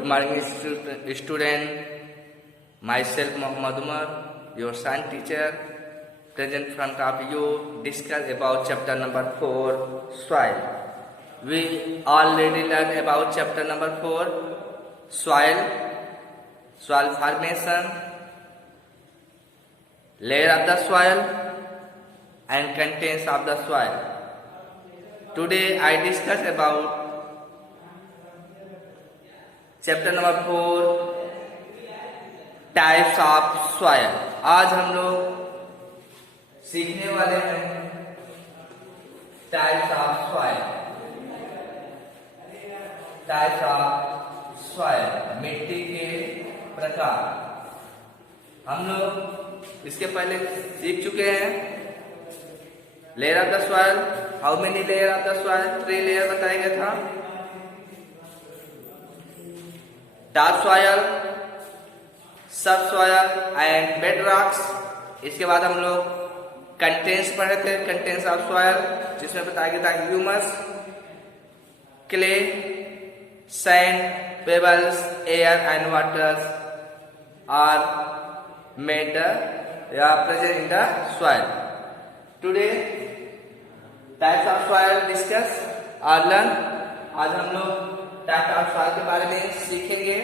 Good morning, student. Myself, Muhammad Umar, your science teacher, present in front of you, discuss about chapter number 4, soil. We already learned about chapter number 4, soil, soil formation, layer of the soil, and contents of the soil. Today I discuss about chapter number 4 types of soil. आज हम लोग सीखने वाले हैं types of soil. Types of soil, मिट्टी के प्रकार। हम लोग इसके पहले सीख चुके हैं layer of the soil. How many layer of the soil? 3 layer बताया गया था। टॉप सॉयल, सब सॉयल एंड बेड रॉक्स। इसके बाद हम लोग कंटेंट्स पढ़े थे, कंटेंट्स ऑफ सॉयल, जिसमें बताया गया था humus, clay, sand, pebbles, air and water are made या present in the soil. Today types of soil discuss और लर्न। आज हम लोग टाइप ऑफ सॉइल के बारे में सीखेंगे।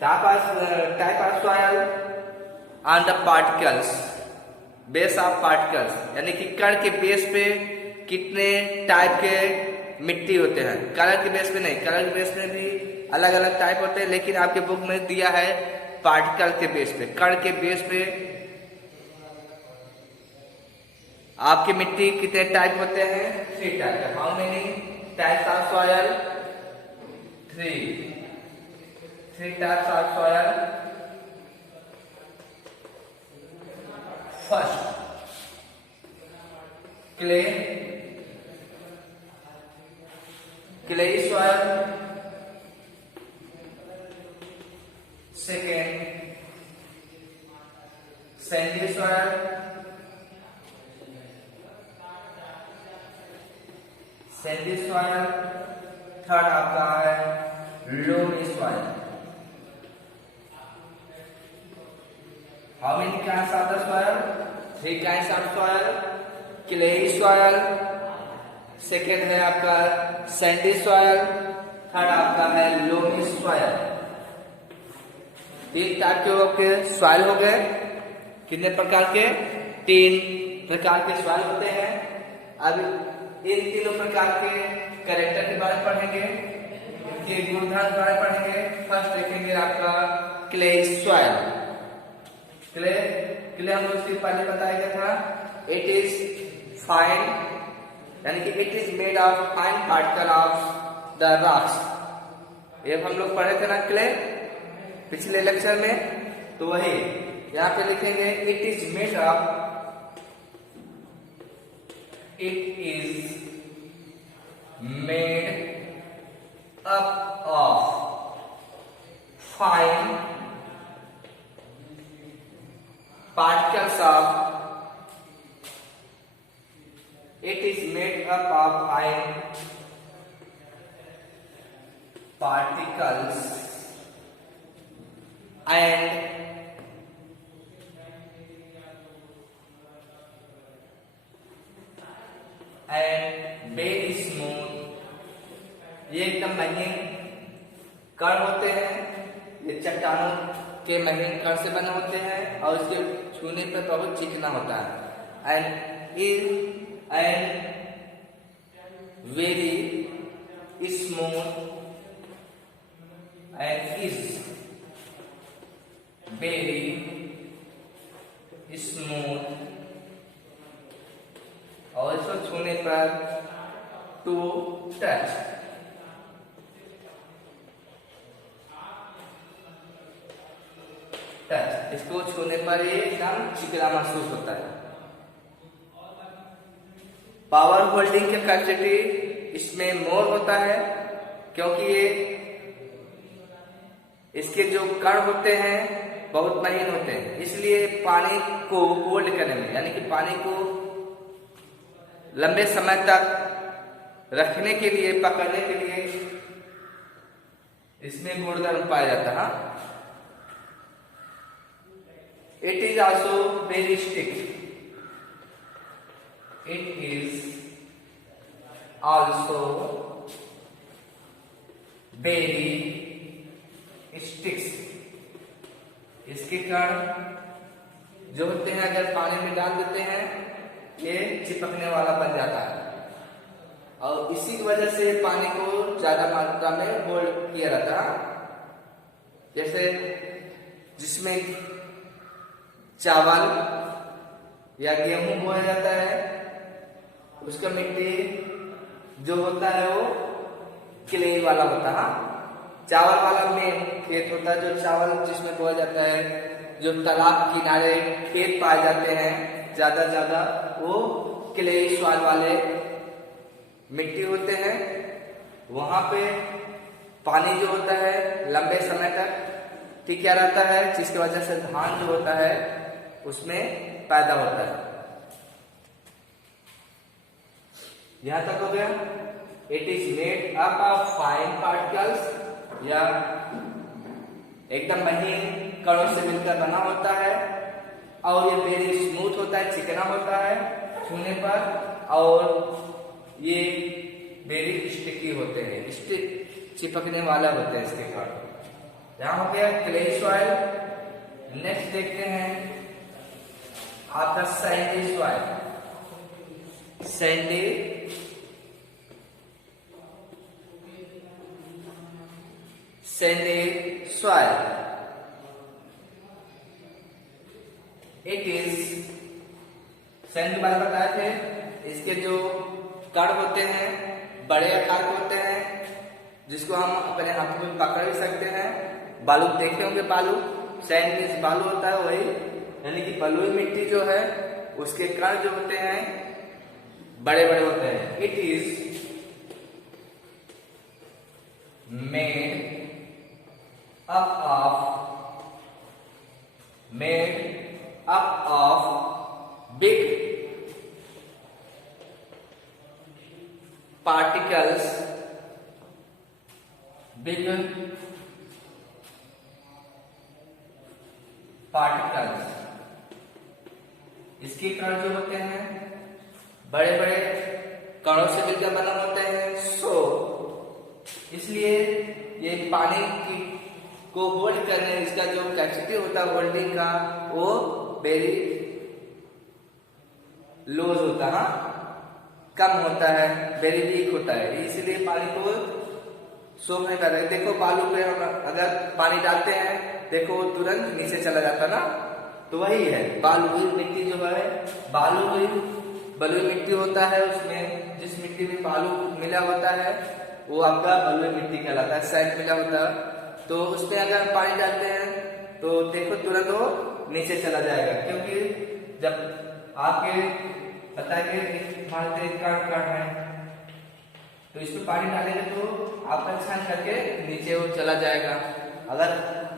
Type of soil on the particles, base of particles, यानी कि कण के बेस पे कितने टाइप के मिट्टी होते हैं। कलर के बेस पे नहीं, कलर के बेस में भी अलग अलग टाइप होते हैं, लेकिन आपके बुक में दिया है पार्टिकल के बेस पे, कण के बेस पे आपकी मिट्टी कितने टाइप होते हैं? 3 type. How many types of soil? 3 types of soil. First, clay soil. Second, sandy soil. Sandy soil. Third आपका है loamy soil. How many kinds of the soil? 3 kinds of soil. Clay soil, second है आपका Sandy soil, third आपका है loamy soil. 3 type के soil हो गए। कितने प्रकार के? 3 प्रकार के सॉइल होते हैं। अब इन तीनों प्रकार के कैरेक्टर के बारे में पढ़ेंगे, इनके गुणधर्म के बारे में पढ़ेंगे। फर्स्ट देखेंगे आपका क्ले सॉइल। क्ले हम लोग इसके पहले बताया गया था, इट इज फाइन, यानी कि it is made of fine particle of the rocks. ये हम लोग पढ़े थे ना क्ले पिछले लेक्चर में, तो वही यहाँ पे लिखेंगे it is made of, it is made up of fine particles of, it is made up of fine particles and very smooth। ये एकदम महीन कण होते हैं। ये चट्टानों के महीन कण से बने होते हैं और इसके छूने पर बहुत चिकना होता है। And very smooth and is very smooth, और इसको छूने पर टू टच। इसको छूने पर ये एकदम चिकना महसूस होता है। पावर होल्डिंग की कैपेसिटी इसमें मोर होता है, क्योंकि ये इसके जो कण होते हैं बहुत महीन होते हैं, इसलिए पानी को होल्ड करने में, यानी कि पानी को लंबे समय तक रखने के लिए, पकड़ने के लिए इसमें गुणधर्म पाया जाता है। It is also very stick, it is also very sticks. इसके कण जो होते हैं अगर पानी में डाल देते हैं ये चिपकने वाला बन जाता है, और इसी की वजह से पानी को ज्यादा मात्रा में होल्ड किया रहता है। जैसे जिसमें चावल या गेहूं बोया जाता है उसका मिट्टी जो होता है वो क्ले वाला होता है। चावल वाला में खेत होता है जो चावल जिसमें बोया जाता है, जो तालाब किनारे खेत पाए जाते हैं ज्यादा वो क्ले स्वाद वाले मिट्टी होते हैं। वहां पे पानी जो होता है लंबे समय तक टिका रहता है, जिसकी वजह से धान जो होता है उसमें पैदा होता है। यहां तक हो गया। It is made up of fine particles, या एकदम महीन कणों से मिलकर बना होता है, और ये वेरी स्मूथ होता है, चिकना होता है छूने पर, और ये वेरी स्टिकी होते हैं, स्टिक चिपकने वाला होते हैं इसके कारण। यहां हो गया क्ले सॉइल। नेक्स्ट देखते हैं आपका Sandy soil. Sandy soil, it is sand के बारे में बताए थे। इसके जो कण होते हैं बड़े आकार के होते हैं, जिसको हम अपने हाथों में पकड़ भी सकते हैं। बालू देखे होंगे, बालू सैंड मीन्स बालू होता है वही, यानी कि बलुई मिट्टी जो है उसके कण जो होते हैं बड़े बड़े होते हैं। It is made up of big particles, इसके कण जो होते हैं बड़े बड़े कणों से मिलकर बना होते हैं। सो इसलिए ये पानी की को होल्ड करने, इसका जो कैपेसिटी होता है होल्डिंग का वो वेरी लूज होता है, कम होता है, वेरी वीक होता है, इसलिए पानी को सोख नहीं पाता है। देखो बालू पे हम अगर पानी डालते हैं देखो तुरंत नीचे चला जाता ना, तो वही है बालू हुई मिट्टी जो है, बालू हुई बलुई मिट्टी होता है, उसमें जिस मिट्टी में बालू मिला होता है वो आपका बलुई मिट्टी कहलाता है, सैंड मिला होता है। तो उसमें अगर पानी डालते हैं तो देखो तुरंत वो नीचे चला जाएगा, क्योंकि जब आपके बताइए कण है तो इसमें पानी डालेंगे तो आपका छान करके नीचे वो चला जाएगा। अगर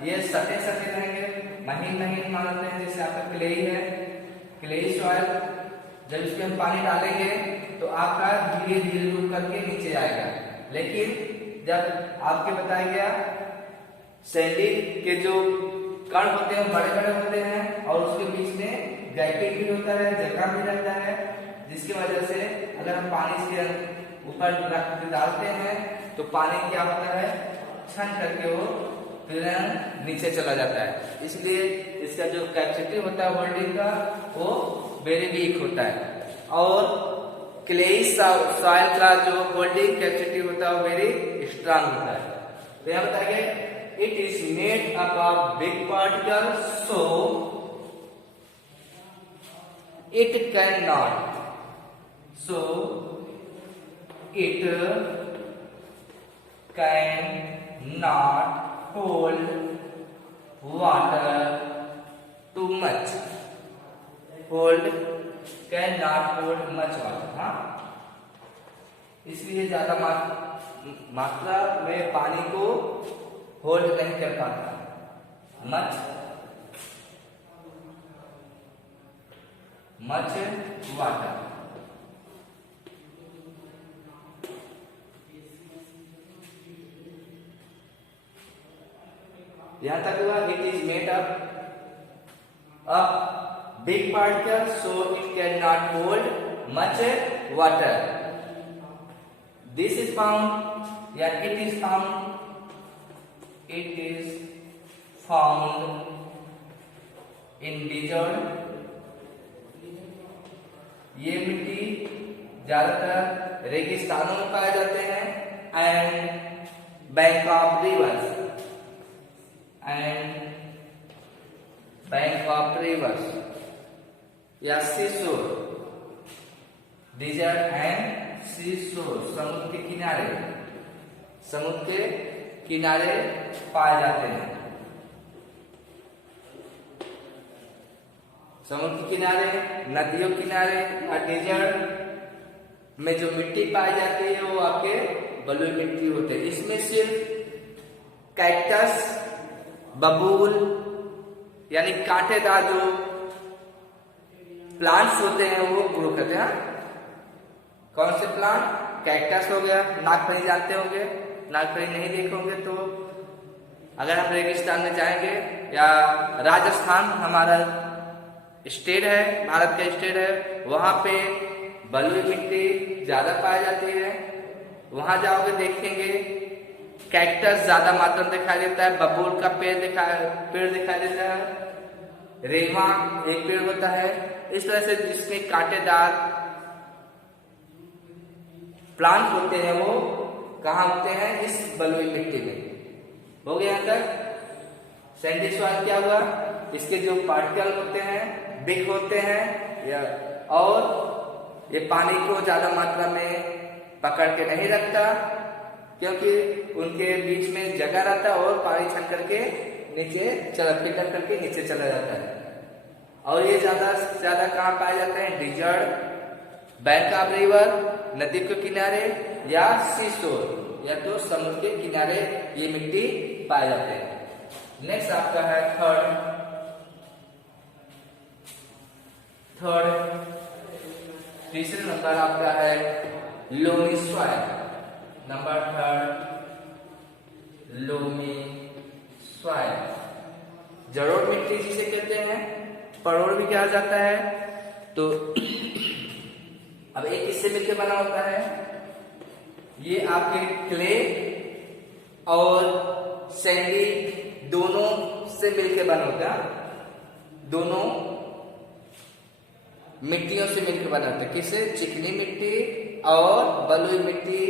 ये सटे सटे रहेंगे, महीन महीन मानते हैं, जैसे आपका क्ले है, क्ले सॉइल, जब इसमें हम पानी डालेंगे तो आपका धीरे धीरे रुक करके नीचे आएगा। लेकिन जब आपके बताया गया सैंडी के जो कण होते हैं बड़े बड़े होते हैं, और उसके बीच में गैपिंग भी होता है, जगह भी रहता है, जिसकी वजह से अगर हम पानी के ऊपर डालते हैं तो पानी क्या होता है छन करके वो तुरंत नीचे चला जाता है। इसलिए इसका जो कैपेसिटी होता है होल्डिंग का वो वेरी वीक होता है, और क्लेई सॉइल का जो होल्डिंग कैपेसिटी होता है वेरी स्ट्रांग होता है। तो यहाँ बताइए it is made up of big particles, so it cannot hold water too much, cannot hold much water। हाँ, इसलिए ज्यादा मात्रा में पानी को होल्ड नहीं कर पाता। मच वाटर, यहां तक हुआ. It is made up big particle, so it cannot hold much water. This is found, yeah, it is found in desert. ये मिट्टी ज्यादातर रेगिस्तानों में पाए जाते हैं. एंड बैंक ऑफ रिवर्स या सीशोर. डिजर्ट एंड सीशोर, समुद्र के किनारे पाए जाते हैं. समुद्र के किनारे, नदियों किनारे या डेजर्ट में जो मिट्टी पाई जाती है वो आपके बलुई मिट्टी होते हैं. इसमें सिर्फ कैक्टस, बबूल यानी कांटेदार जो प्लांट्स होते हैं वो ग्रो करते हैं. कौन से प्लांट? कैक्टस हो गया. नागफनी जानते होंगे, नागफनी नहीं देखे होंगे तो अगर हम रेगिस्तान में जाएंगे या राजस्थान हमारा स्टेट है, भारत का स्टेट है, वहां पे बलुई मिट्टी ज्यादा पाई जाती है. वहां जाओगे देखेंगे कैक्टस ज्यादा मात्रा में दिखाई देता है. बबूल का पेड़ दिखाई देता है. रेमा एक पेड़ होता है. इस तरह से जिसमें कांटेदार प्लांट होते हैं वो कहाँ होते हैं? इस बलुई मिट्टी में. हो गया यहाँ तक. सैंडी सॉइल क्या हुआ? इसके जो पार्टिकल होते हैं बिग होते हैं और ये पानी को ज्यादा मात्रा में पकड़ के नहीं रखता क्योंकि उनके बीच में जगह रहता है और पानी छन करके नीचे फिल्टर करके नीचे चला जाता है. और ये ज्यादा से ज्यादा कहाँ पाए जाते हैं? डिजर्ट, बैंक ऑफ रिवर, नदी के किनारे या सीशोर या तो समुद्र के किनारे ये मिट्टी पाए जाते हैं. नेक्स्ट आपका है थर्ड तीसरे नंबर आपका है loamy soil. Number third loamy soil. जलोढ़ मिट्टी जिसे कहते हैं, परोड़ भी कहा जाता है. तो अब एक किससे मिलकर बना होता है? ये आपके क्ले और सैंडी दोनों से मिलकर बना होता है. दोनों मिट्टियों से मिलकर बना होता है. किससे? चिकनी मिट्टी और बलुई मिट्टी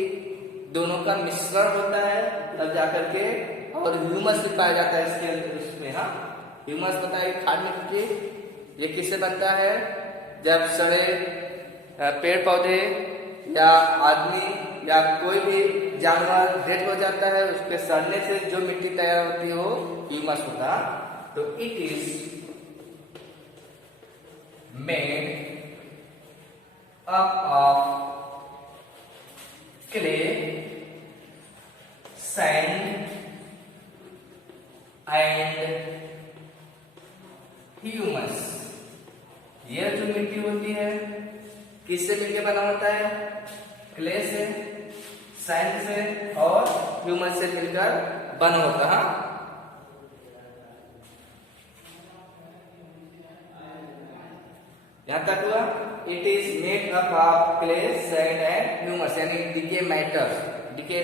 दोनों का मिश्रण होता है तब जाकर के. और ह्यूमस भी पाया जाता है इसमें. हाँ, ह्यूमस होता है खाद मिट्टी. ये किससे बनता है? जब सड़े पेड़ पौधे या आदमी या कोई भी जानवर डेड हो जाता है उसके सड़ने से जो मिट्टी तैयार होती है वो ह्यूमस होता है. तो it is made up of clay, sand and humus. यह जो मिट्टी होती है किससे मिलकर बना होता है? क्ले से, सैंड से और ह्यूमस से मिलकर बना होता है. यहां तक हुआ. It is made up of clay, sand and humus यानी डीके मैटर. डीके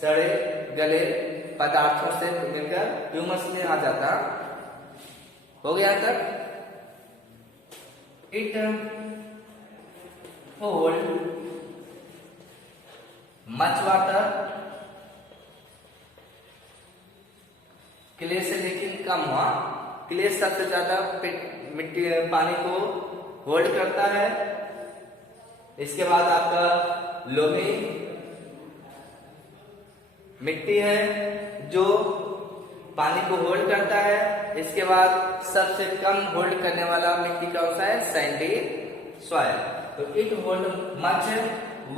सड़े गले पदार्थों से मिलकर ह्यूमस में आ जाता. हो गया यहां तक. It hold much water. Clay से लेकिन कम हुआ. क्ले सबसे ज्यादा मिट्टी पानी को होल्ड करता है. इसके बाद आपका लोमी मिट्टी है जो पानी को होल्ड करता है. इसके बाद सबसे कम होल्ड करने वाला मिट्टी कौन सा है? Sandy soil. तो it hold much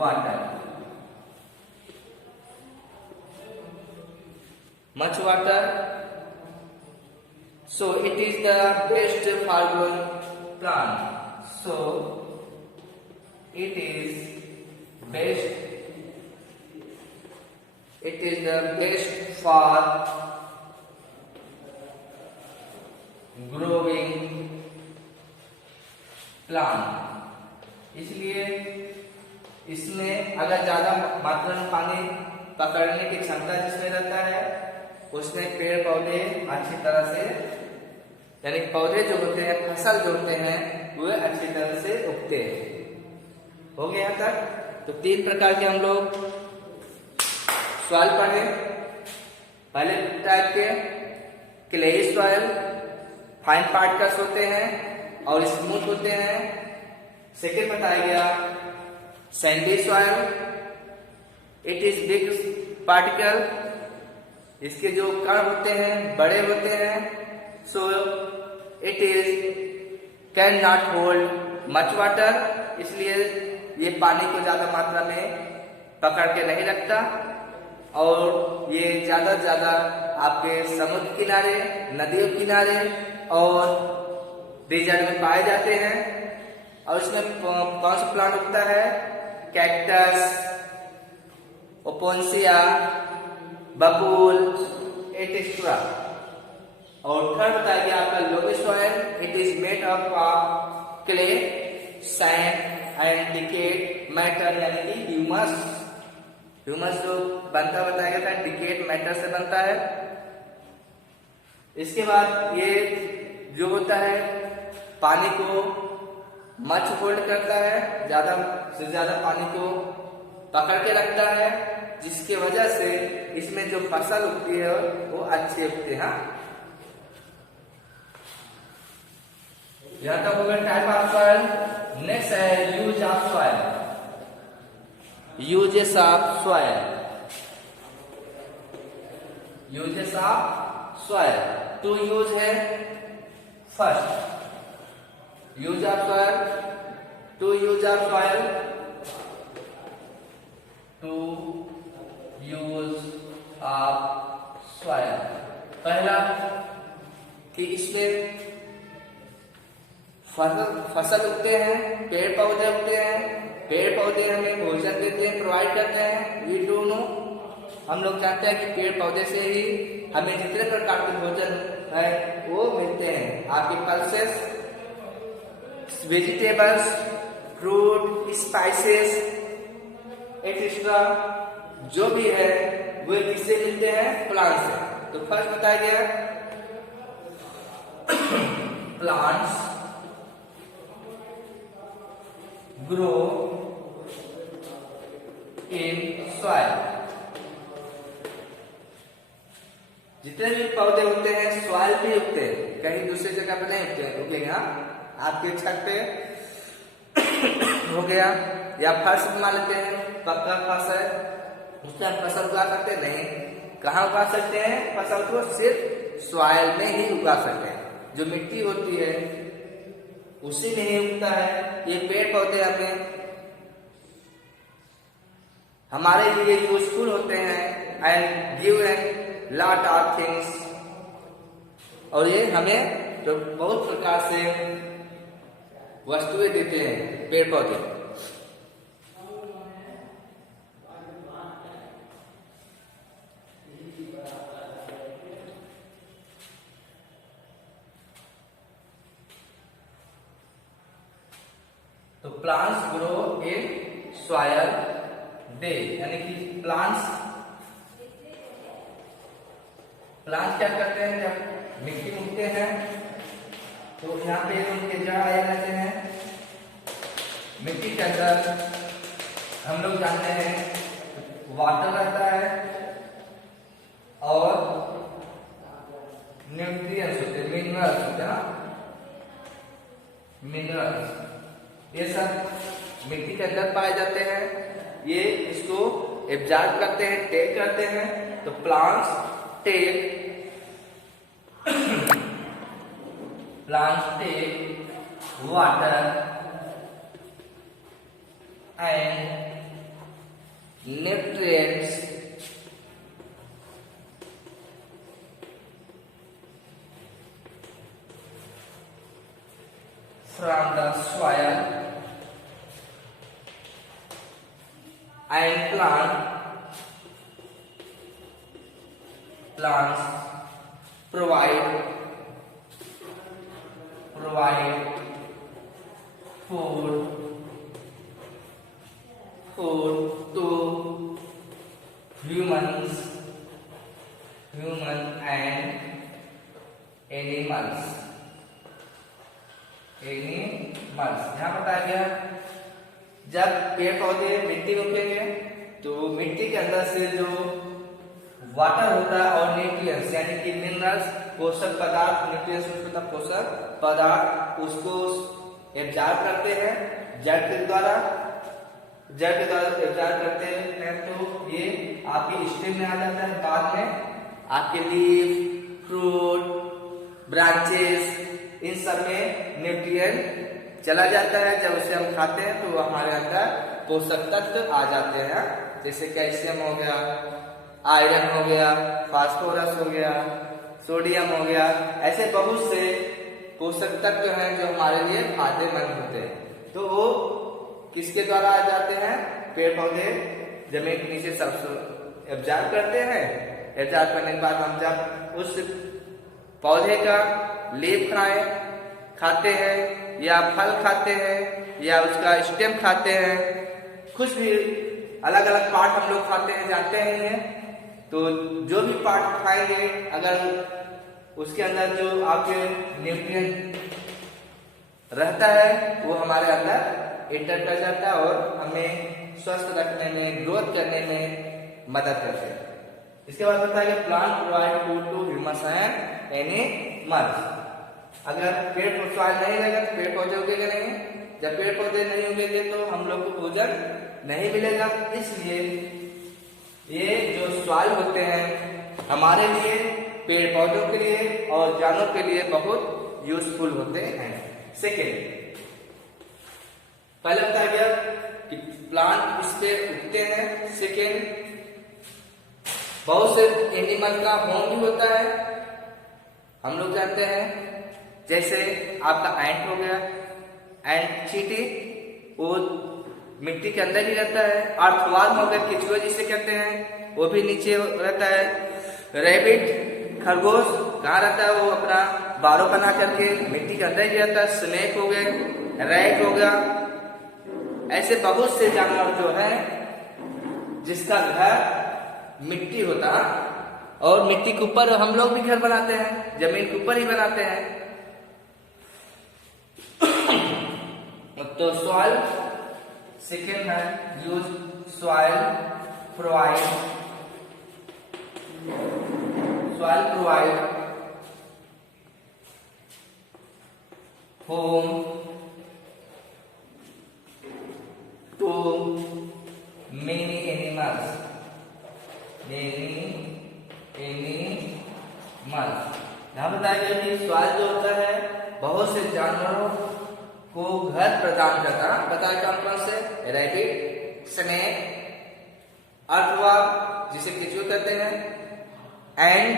water. much water, so it is the best for growing plant. So it is best, it is the best for growing plant. इसलिए इसमें अगर ज्यादा मात्रा में पानी पकड़ने की क्षमता जिसमें रहता है, उसमें पेड़ पौधे अच्छी तरह से, यानी पौधे जो होते हैं, फसल जो होते हैं, वे अच्छी तरह से उगते हैं। हो गया यहाँ तक। तो 3 प्रकार के हम लोग सॉइल पढ़े। पहले टाइप के क्लेई सॉइल, फाइन पार्टिकल्स होते हैं और स्मूथ होते हैं। सेकेंड बताया गया Sandy soil, it is big particle, इसके जो कण होते हैं बड़े होते हैं। So it is can not hold much water, इसलिए ये पानी को ज्यादा मात्रा में पकड़ के नहीं रखता, और ये ज्यादा से ज्यादा आपके समुद्र किनारे, नदियों किनारे और डेजर्ट में पाए जाते हैं। और इसमें कौन सा प्लांट उगता है? कैक्टस, ओपोन्सिया, बबूल, एटिस्ट्रा। और थर्ड बताया गया आपका loamy soil, it is made up of clay, sand and decade matter, यानी कि ह्यूमस। ह्यूमस जो बनता बताया गया था डिकेड मैटर से बनता है। इसके बाद ये जो होता है पानी को मच होल्ड करता है, ज्यादा से ज्यादा पानी को पकड़ के रखता है, जिसकी वजह से इसमें जो फसल उगती है वो अच्छी उगती है। यहाँ तक हो गया टाइप ऑफ सॉइल। नेक्स्ट है use of soil, uses of soil. Uses of soil, 2 use है। First use of soil, 2 use of soil, 2 use of soil. पहला कि इसमें फसल उगते हैं, पेड़ पौधे उगते हैं। पेड़ पौधे हमें भोजन देते हैं, प्रोवाइड करते हैं। वी डू नो, हम लोग जानते हैं कि पेड़ पौधे से ही हमें जितने प्रकार के भोजन है वो मिलते हैं। आपके pulses, vegetables, fruit, spices etcetera जो भी है वो किससे मिलते हैं? प्लांट से। तो फर्स्ट बताया गया प्लांट्स ग्रो इन सॉइल। जितने भी पौधे उगते हैं सॉइल पे उगते हैं, कहीं दूसरी जगह पे नहीं उगते हैं। उगेगा आपके छत पे हो गया, या फर्श बना लेते हैं, पक्का फर्श है, उसमें हम फसल उगा सकते नहीं। कहाँ उगा सकते हैं फसल को? सिर्फ सॉइल में ही उगा सकते हैं। जो मिट्टी होती है उसी में ही उगता है। ये पेड़ पौधे हमारे लिए यूजफुल होते हैं and give an lot of things, और ये हमें तो बहुत प्रकार से वस्तुएं देते हैं पेड़ पौधे। तो प्लांट्स ग्रो इन सॉइल दे, यानी कि प्लांट्स क्या करते हैं? जब मिट्टी में उगते हैं तो यहाँ पे उनके जड़ आए रहते हैं। मिट्टी के अंदर हम लोग जानते हैं वाटर रहता है और न्यूट्रिएंट्स होते हैं, मिनरल्स होते हैं। मिनरल्स ये सब मिट्टी के अंदर पाए जाते हैं। ये इसको एब्जॉर्ब करते हैं, टेक करते हैं। तो plants take water and nutrients from the soil and plants provide provide food to humans and animals। यहाँ बताया गया जब पेड़ पौधे मिट्टी में उगेंगे तो मिट्टी के अंदर से जो वाटर होता है और न्यूट्रिएंट्स यानी कि मिनरल्स पोषक पदार्थ, न्यूट्रिएंट्स मतलब पोषक पदार्थ उसको एब्जॉर्ब करते हैं जड़ के द्वारा एब्जॉर्ब करते हैं, तो ये आपकी स्टेम में आ जाता है। बाद में आपके लीफ, फ्रूट, ब्रांचेस इन सब में न्यूट्रिएंट चला जाता है। जब उसे हम खाते हैं तो हमारे अंदर पोषक तत्व आ जाते हैं, जैसे कैल्शियम हो गया, आयरन हो गया, फास्फोरस हो गया, सोडियम हो गया। ऐसे बहुत से पोषक तत्व हैं जो हमारे लिए फायदेमंद होते हैं। तो वो किसके द्वारा आ जाते हैं? पेड़ पौधे जमीन के नीचे सब एब्जॉर्ब करते हैं। एब्जॉर्ब करने के बाद हम जब उस पौधे का लीफ खाते हैं या फल खाते हैं या उसका स्टेम खाते हैं, कुछ भी अलग अलग पार्ट हम लोग खाते हैं, जानते हैं। तो जो भी पार्ट खाएंगे अगर उसके अंदर जो आपके न्यूट्रिएंट रहता है वो हमारे अंदर इंटर कर जाता है और हमें स्वस्थ रखने में, ग्रोथ करने में मदद करते हैं। इसके बाद बताया कि plant provide food to humans and animals. अगर पेड़ पौधे नहीं रहेगा तो पेड़ पौधे उगेंगे नहीं। जब पेड़ पौधे नहीं उगेंगे तो हम लोग को भोजन नहीं मिलेगा। इसलिए ये जो सॉइल होते हैं हमारे लिए, पेड़ पौधों के लिए और जानवरों के लिए बहुत यूजफुल होते हैं। सेकेंड, पहले बताया गया कि प्लांट इस पे उगते हैं। सेकेंड, बहुत से एनिमल का होम भी होता है, हम लोग जानते हैं। जैसे आपका एंट हो गया, एंट चींटी, वो मिट्टी के अंदर ही रहता है। अर्थवर्म हो गया, केचुआ जिसे कहते हैं, वो भी नीचे रहता है। रैबिट, खरगोश कहाँ रहता है? वो अपना बारो बना करके मिट्टी के अंदर ही रहता है। स्नेक हो गए, रैट हो गया। ऐसे बहुत से जानवर जो है जिसका घर मिट्टी होता है और मिट्टी के ऊपर हम लोग भी घर बनाते हैं, जमीन के ऊपर ही बनाते हैं। तो सॉइल सेकेंड है, use soil provide home to many animals। यहाँ बताया गया कि सॉइल जो होता है बहुत से जानवरों को घर प्रदान करता है। बताया कौन से? रैबिट, स्नेक, अर्थवर्म जिसे केचुआ कहते हैं, एंड